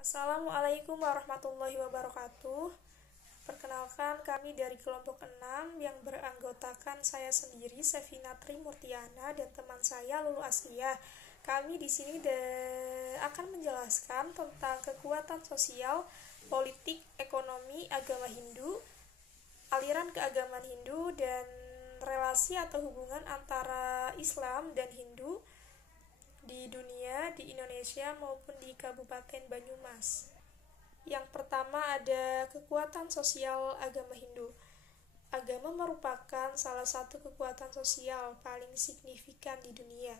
Assalamualaikum warahmatullahi wabarakatuh. Perkenalkan, kami dari kelompok 6 yang beranggotakan saya sendiri, Sevina Trimurtiana, dan teman saya Lulu Aslia. Kami di sini akan menjelaskan tentang kekuatan sosial, politik, ekonomi, agama Hindu, aliran keagamaan Hindu, dan relasi atau hubungan antara Islam dan Hindu di dunia, di Indonesia maupun di Kabupaten Banyumas. Yang pertama ada kekuatan sosial agama Hindu. Agama merupakan salah satu kekuatan sosial paling signifikan di dunia,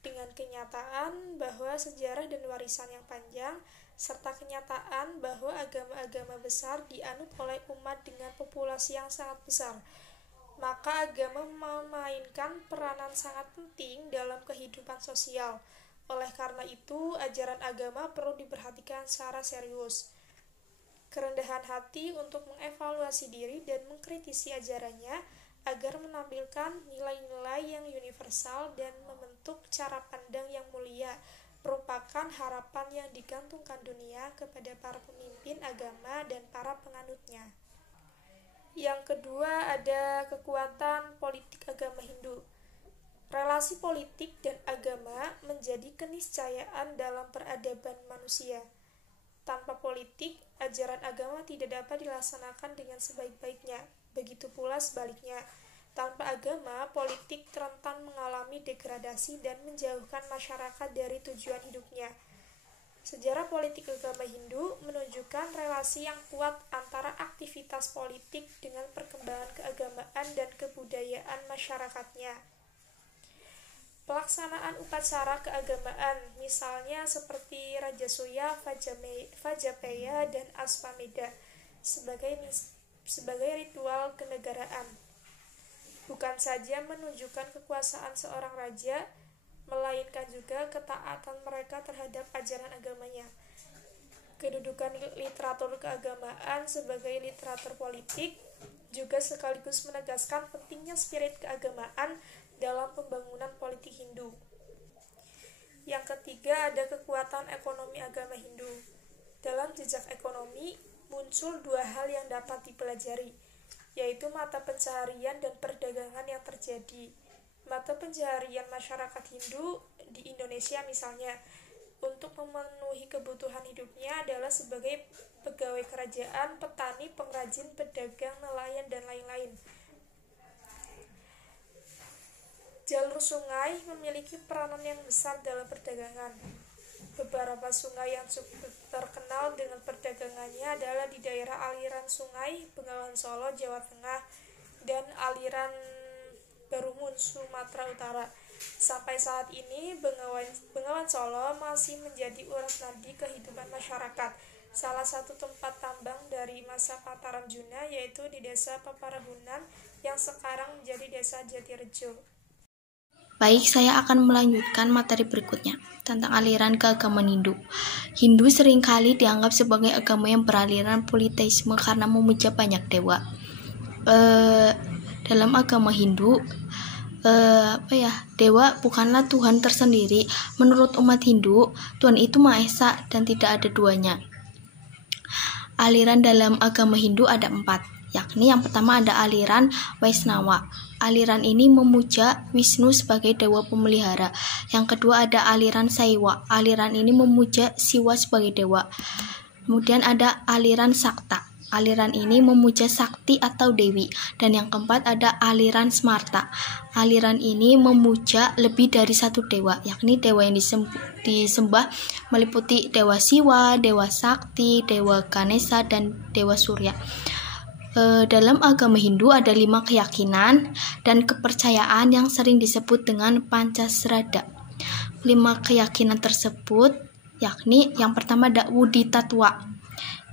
dengan kenyataan bahwa sejarah dan warisan yang panjang, serta kenyataan bahwa agama-agama besar dianut oleh umat dengan populasi yang sangat besar. Maka agama memainkan peranan sangat penting dalam kehidupan sosial. Oleh karena itu, ajaran agama perlu diperhatikan secara serius. Kerendahan hati untuk mengevaluasi diri dan mengkritisi ajarannya agar menampilkan nilai-nilai yang universal dan membentuk cara pandang yang mulia merupakan harapan yang digantungkan dunia kepada para pemimpin agama dan para penganutnya. Yang kedua ada kekuatan politik agama Hindu. Relasi politik dan agama menjadi keniscayaan dalam peradaban manusia. Tanpa politik, ajaran agama tidak dapat dilaksanakan dengan sebaik-baiknya. Begitu pula sebaliknya. Tanpa agama, politik rentan mengalami degradasi dan menjauhkan masyarakat dari tujuan hidupnya. Sejarah politik agama Hindu menunjukkan relasi yang kuat antara aktivitas politik dengan perkembangan keagamaan dan kebudayaan masyarakatnya. Pelaksanaan upacara keagamaan, misalnya seperti Rajasuya, Vajapeya, dan Aswameda, sebagai ritual kenegaraan, bukan saja menunjukkan kekuasaan seorang raja, melainkan juga ketaatan mereka terhadap ajaran agamanya. Kedudukan literatur keagamaan sebagai literatur politik juga sekaligus menegaskan pentingnya spirit keagamaan dalam pembangunan politik Hindu. Yang ketiga ada kekuatan ekonomi agama Hindu. Dalam jejak ekonomi muncul dua hal yang dapat dipelajari, yaitu mata pencaharian dan perdagangan yang terjadi. Mata pencaharian masyarakat Hindu di Indonesia misalnya, untuk memenuhi kebutuhan hidupnya adalah sebagai pegawai kerajaan, petani, pengrajin, pedagang, nelayan, dan lain-lain. Jalur sungai memiliki peranan yang besar dalam perdagangan. Beberapa sungai yang cukup terkenal dengan perdagangannya adalah di daerah aliran sungai Bengawan Solo, Jawa Tengah, dan aliran Barumun, Sumatera Utara. Sampai saat ini, Bengawan Solo masih menjadi urat nadi kehidupan masyarakat. Salah satu tempat tambang dari masa Mataram Juna yaitu di Desa Paparahunan yang sekarang menjadi Desa Jatirejo. Baik, saya akan melanjutkan materi berikutnya tentang aliran keagamaan Hindu. Hindu seringkali dianggap sebagai agama yang beraliran politeisme karena memuja banyak dewa. Dalam agama Hindu, dewa bukanlah Tuhan tersendiri. Menurut umat Hindu, Tuhan itu Maha Esa dan tidak ada duanya. Aliran dalam agama Hindu ada 4, yakni yang pertama ada aliran Vaishnava. Aliran ini memuja Wisnu sebagai dewa pemelihara. Yang kedua ada aliran Saiwa. Aliran ini memuja Siwa sebagai dewa. Kemudian ada aliran Sakta. Aliran ini memuja Sakti atau Dewi. Dan yang keempat ada aliran Smarta. Aliran ini memuja lebih dari satu dewa, yakni dewa yang disembah meliputi Dewa Siwa, Dewa Sakti, Dewa Ganesha, dan Dewa Surya. Dalam agama Hindu ada 5 keyakinan dan kepercayaan yang sering disebut dengan Pancasrada. 5 keyakinan tersebut yakni yang pertama ada Wudi Tattwa,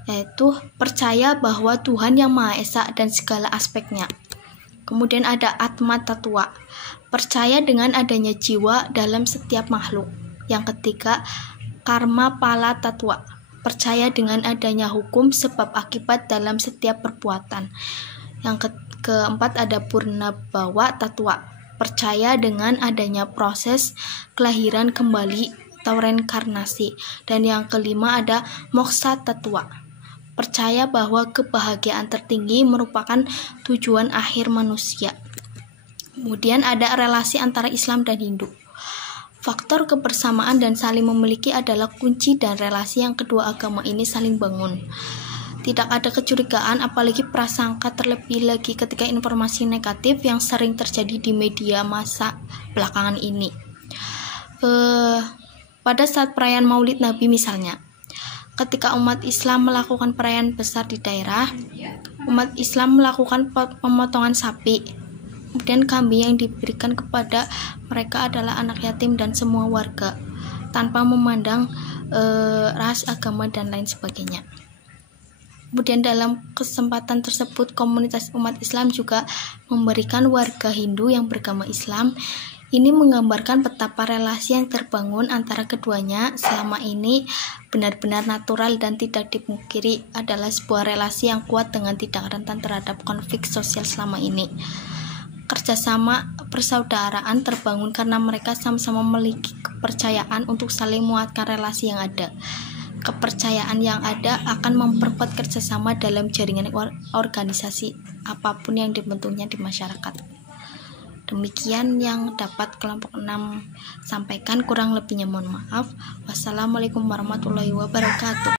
yaitu percaya bahwa Tuhan yang Maha Esa dan segala aspeknya. Kemudian ada Atma Tattwa, percaya dengan adanya jiwa dalam setiap makhluk. Yang ketiga Karma Pala Tattwa, percaya dengan adanya hukum sebab akibat dalam setiap perbuatan. Yang keempat ada Purnabawa Tattwa, percaya dengan adanya proses kelahiran kembali atau reinkarnasi. Dan yang kelima ada moksa tetua, percaya bahwa kebahagiaan tertinggi merupakan tujuan akhir manusia. Kemudian ada relasi antara Islam dan Hindu. Faktor kebersamaan dan saling memiliki adalah kunci dan relasi yang kedua agama ini saling bangun. Tidak ada kecurigaan, apalagi prasangka, terlebih lagi ketika informasi negatif yang sering terjadi di media massa belakangan ini. Pada saat perayaan Maulid Nabi misalnya, ketika umat Islam melakukan perayaan besar di daerah, umat Islam melakukan pemotongan sapi, kemudian kambing yang diberikan kepada mereka adalah anak yatim dan semua warga, tanpa memandang ras, agama, dan lain sebagainya. Kemudian dalam kesempatan tersebut, komunitas umat Islam juga memberikan warga Hindu yang beragama Islam. Ini menggambarkan betapa relasi yang terbangun antara keduanya selama ini benar-benar natural dan tidak dipungkiri adalah sebuah relasi yang kuat dengan tidak rentan terhadap konflik sosial selama ini. Kerjasama persaudaraan terbangun karena mereka sama-sama memiliki kepercayaan untuk saling menguatkan relasi yang ada. Kepercayaan yang ada akan memperkuat kerjasama dalam jaringan organisasi apapun yang dibentuknya di masyarakat. Demikian yang dapat kelompok 6 sampaikan, kurang lebihnya mohon maaf. Wassalamualaikum warahmatullahi wabarakatuh.